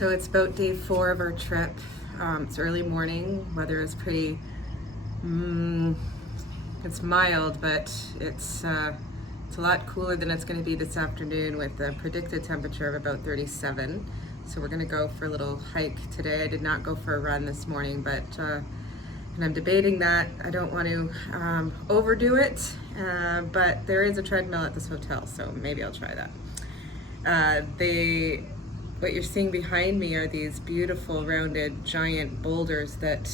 So it's about day 4 of our trip. It's early morning. Weather is pretty, it's mild, but it's a lot cooler than it's going to be this afternoon with a predicted temperature of about 37. So we're going to go for a little hike today. I did not go for a run this morning, but and I'm debating that. I don't want to overdo it, but there is a treadmill at this hotel, so maybe I'll try that. What you're seeing behind me are these beautiful rounded giant boulders that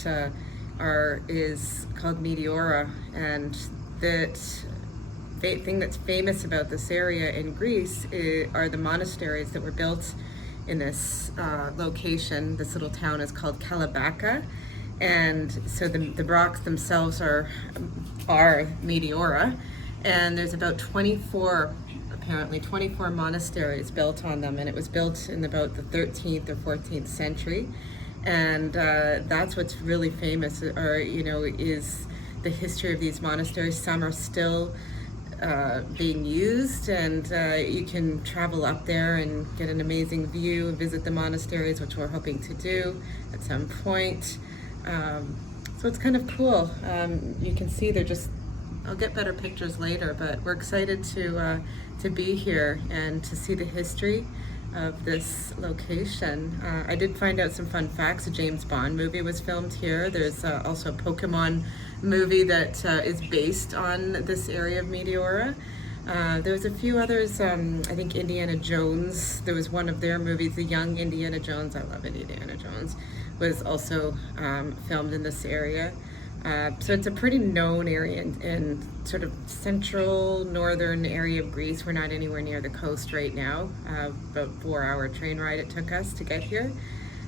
is called Meteora, and that thing that's famous about this area in Greece are the monasteries that were built in this location. This little town is called Kalambaka, and so the rocks themselves are Meteora, and there's about 24 monasteries built on them, and it was built in about the 13th or 14th century, and that's what's really famous, is the history of these monasteries. Some are still being used, and you can travel up there and get an amazing view and visit the monasteries, which we're hoping to do at some point. So it's kind of cool. You can see I'll get better pictures later, but we're excited to be here and to see the history of this location. I did find out some fun facts. A James Bond movie was filmed here. There's also a Pokemon movie that is based on this area of Meteora. There's a few others. I think Indiana Jones, there was one of their movies, The Young Indiana Jones. I love Indiana Jones. Was also filmed in this area. So it's a pretty known area in sort of central northern area of Greece. We're not anywhere near the coast right now. About 4-hour train ride it took us to get here.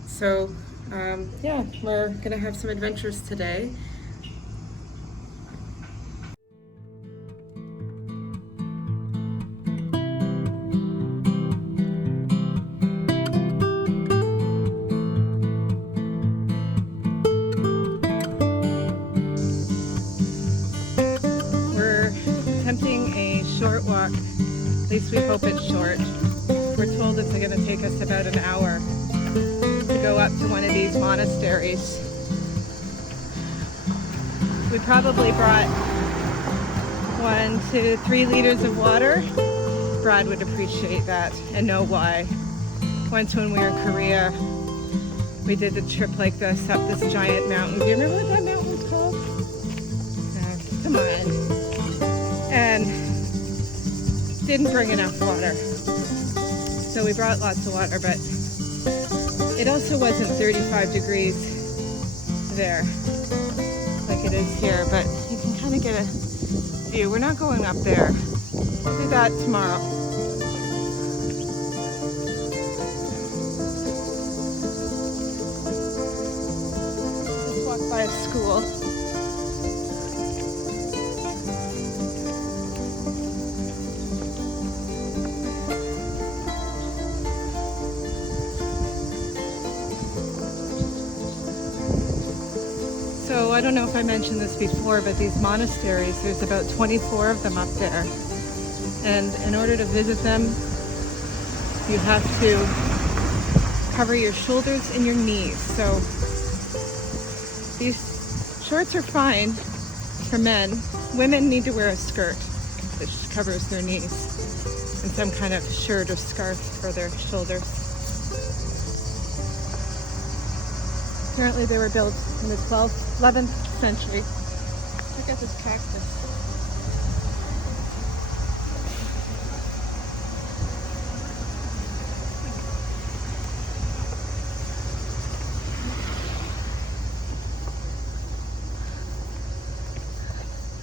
So yeah, we're gonna have some adventures today. Attempting a short walk, at least we hope it's short. We're told it's going to take us about an hour to go up to one of these monasteries. We probably brought 1 to 3 liters of water. Brad would appreciate that and know why. Once when we were in Korea, we did a trip like this up this giant mountain. Do you remember what that mountain was called? Come on. And didn't bring enough water. So we brought lots of water, but it also wasn't 35 degrees there like it is here, but you can kind of get a view. We're not going up there. We'll do that tomorrow. Let's walk by a school. So I don't know if I mentioned this before, but these monasteries, there's about 24 of them up there. And in order to visit them, you have to cover your shoulders and your knees. So these shorts are fine for men. Women need to wear a skirt that covers their knees and some kind of shirt or scarf for their shoulders. Apparently they were built in the 11th century. Look at this cactus.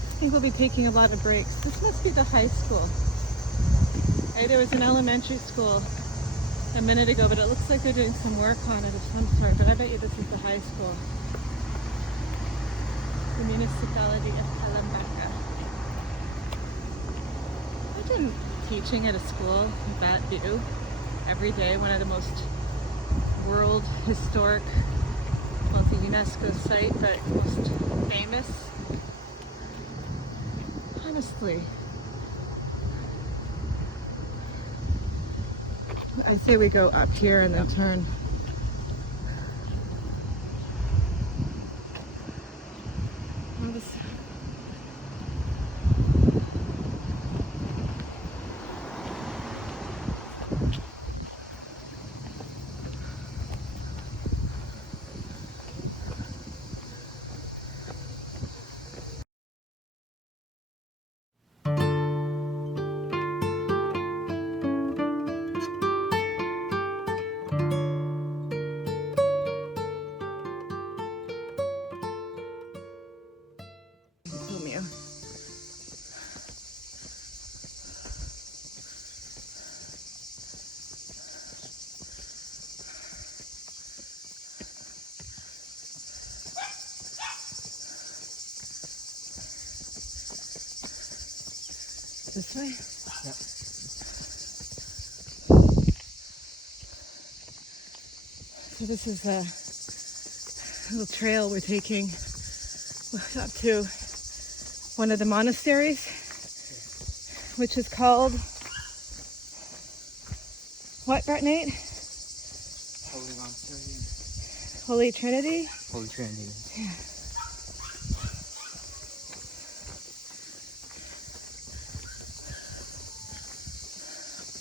I think we'll be taking a lot of breaks. This must be the high school. Hey, there was an elementary school a minute ago, but it looks like they're doing some work on it of some sort, but I bet you this is the high school. The municipality of Kalambaka. Imagine teaching at a school with that view every day, one of the most world historic, well, it's a UNESCO site, but most famous. Honestly, I say we go up here and then turn This way? Yeah. So this is a little trail we're taking up to one of the monasteries, which is called what, Nate? Holy Monastery. Holy Trinity? Holy Trinity. Yeah.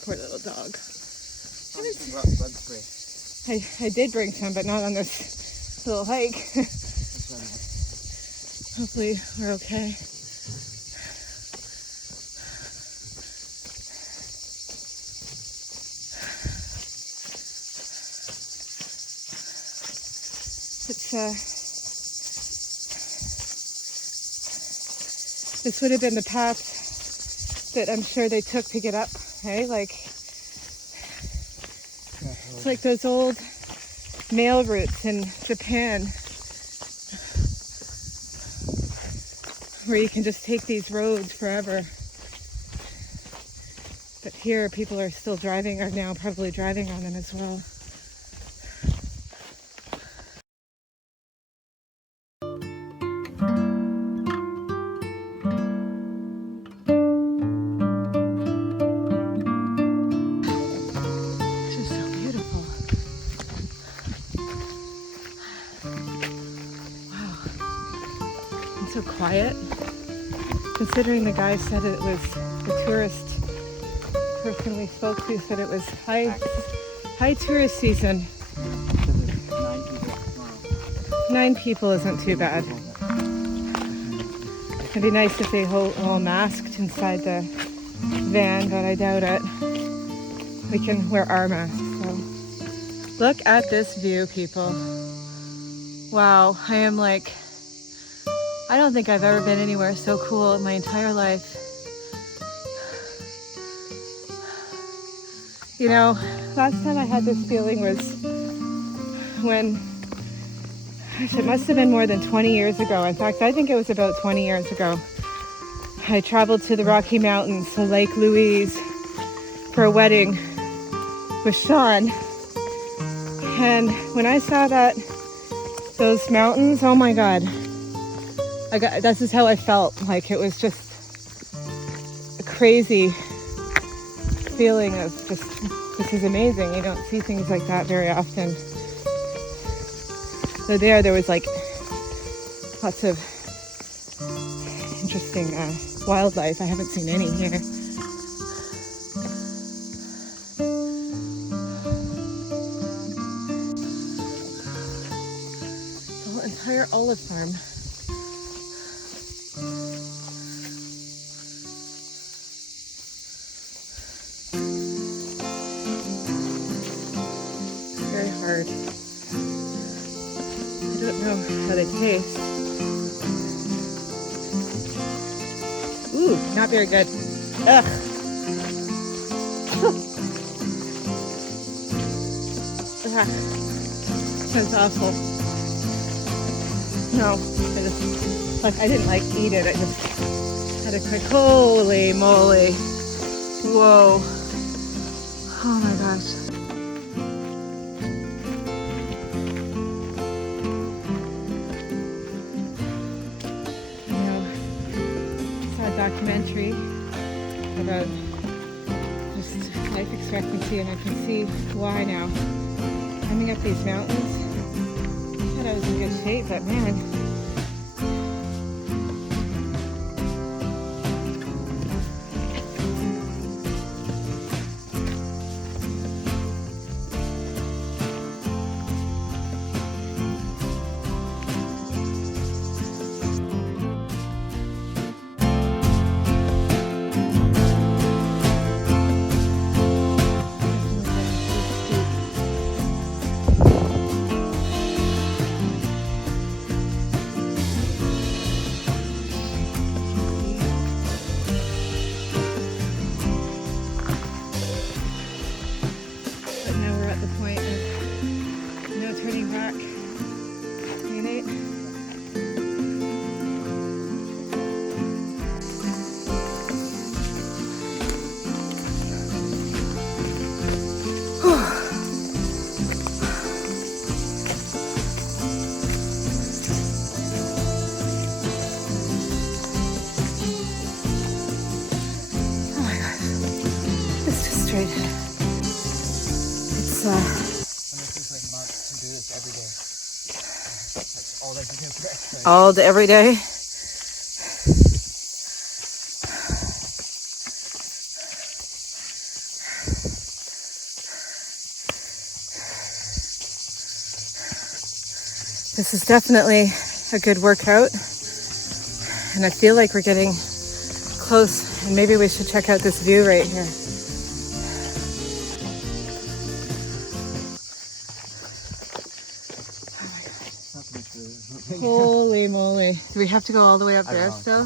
Poor little dog. Bug spray. I did bring some, but not on this little hike. Hopefully we're okay. This would have been the path that I'm sure they took to get up, hey? Like, it's like those old mail routes in Japan where you can just take these roads forever. But here people are still driving, are now probably driving on them as well. So quiet, considering the guy said it was the tourist person we spoke to said it was high tourist season. 9 people isn't too bad. It'd be nice if they all masked inside the van, but I doubt it. We can wear our masks. So look at this view, people. Wow, I am like, I don't think I've ever been anywhere so cool in my entire life. You know, last time I had this feeling was when, gosh, it must have been more than 20 years ago. In fact, I think it was about 20 years ago. I traveled to the Rocky Mountains, to Lake Louise, for a wedding with Sean. And when I saw those mountains, oh my God. This is how I felt. Like, it was just a crazy feeling of just, this is amazing. You don't see things like that very often. So there was like lots of interesting wildlife. I haven't seen any here. The whole entire olive farm. Very hard. I don't know how they taste. Ooh, not very good. Ugh. That's awful. No, I didn't like eat it. I just had a quick, holy moly. Whoa. Oh my gosh. Documentary about just life expectancy, and I can see why now. Climbing up these mountains, I thought I was in good shape, but man. straight. It's And this is like Mark can do this every day. That's all they can do for exercise. all the every day. This is definitely a good workout, and I feel like we're getting close, and maybe we should check out this view right here. Holy moly. Do we have to go all the way up there still?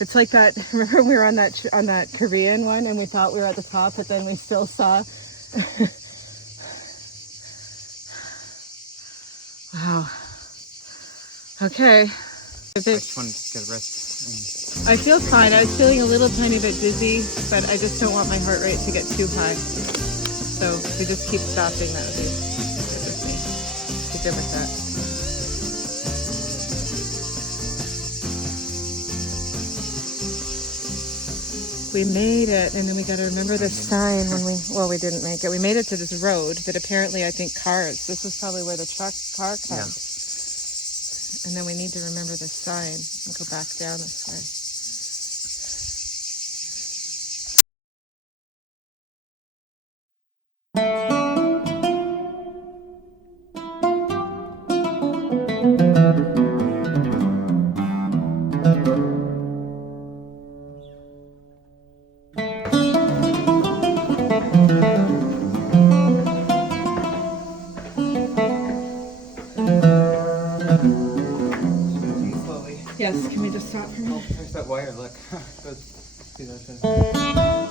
It's like that, remember we were on that Korean one and we thought we were at the top, but then we still saw. Wow. Okay. I just wanted to get a rest. I feel fine. I was feeling a little tiny bit dizzy, but I just don't want my heart rate to get too high. So if we just keep stopping, that would be good with that. We made it, and then we got to remember this sign when we didn't make it. We made it to this road, but apparently I think cars. This is probably where the car comes. Yeah. And then we need to remember this sign and go back down this way. Yes, can we just stop for a minute? There's that wire, look. See that?